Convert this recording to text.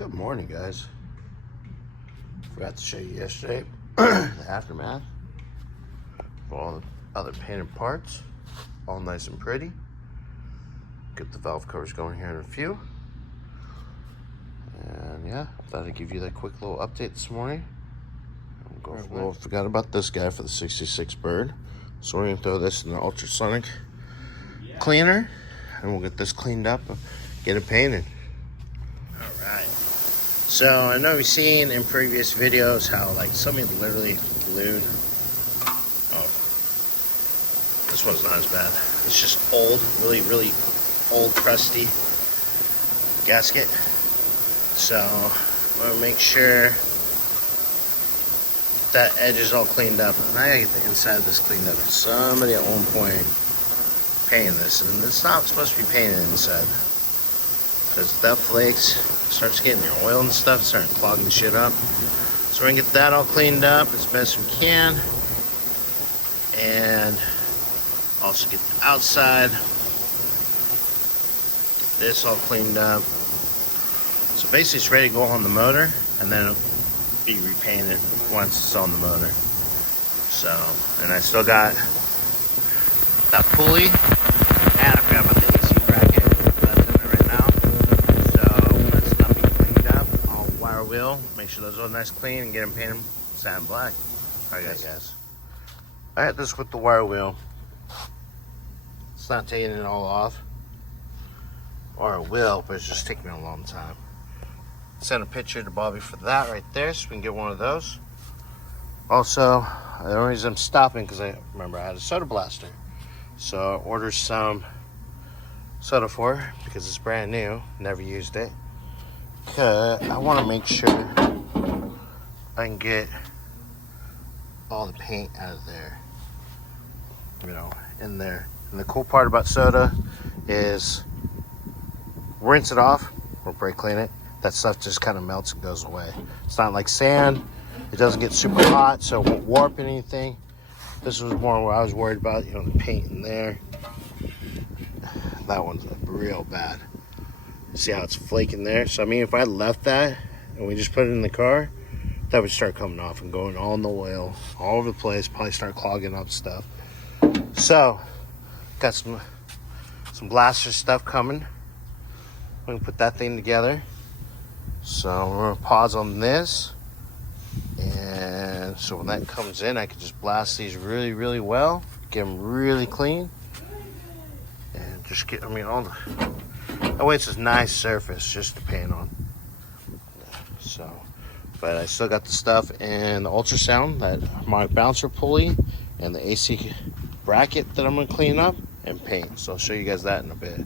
Good morning, guys. Forgot to show you yesterday the aftermath of all the other painted parts, all nice and pretty. Get the valve covers going here in a few. And yeah, thought I'd give you that quick little update this morning. Well, forgot about this guy for the 66 Bird. So we're gonna throw this in the ultrasonic cleaner and we'll get this cleaned up and get it painted. All right. So I know we've seen in previous videos how like somebody literally glued. Oh, this one's not as bad. It's just old, really old, crusty gasket. So I'm gonna make sure that edge is all cleaned up, and I gotta get the inside of this cleaned up. Somebody at one point painted this, and it's not supposed to be painted inside because that flakes, starts getting your oil and stuff, starting clogging shit up. So we're gonna get that all cleaned up as best we can, and also get the outside, get this all cleaned up. So basically it's ready to go on the motor, and then it'll be repainted once it's on the motor. So, and I still got that pulley, and I forgot about the AC bracket that's in there right now. So when it's not being cleaned up, I'll wire wheel, make sure those are nice clean, and get them painted satin black. Alright guys, I had this with the wire wheel. It's not taking it all off, or it will, but it's just taking me a long time. Send a picture to Bobby for that right there, so we can get one of those. Also, the only reason I'm stopping because I remember I had a soda blaster, so I ordered some soda for it because it's brand new, never used it. Cause I want to make sure I can get all the paint out of there, you know, in there. And the cool part about soda is rinse it off or brake clean it. That stuff just kind of melts and goes away. It's not like sand. It doesn't get super hot, so it won't warp anything. This was more what I was worried about, you know, the paint in there. That one's real bad. See how it's flaking there? So, I mean, if I left that and we just put it in the car, that would start coming off and going all in the oil, all over the place, probably start clogging up stuff. So, got some blaster stuff coming. We're gonna put that thing together. So we're gonna pause on this, and so when that comes in, I can just blast these really well, get them really clean, and just get, I mean, all the, that way it's a nice surface just to paint on. So, but I still got the stuff and the ultrasound, that harmonic bouncer pulley, and the AC bracket that I'm gonna clean up and paint. So I'll show you guys that in a bit.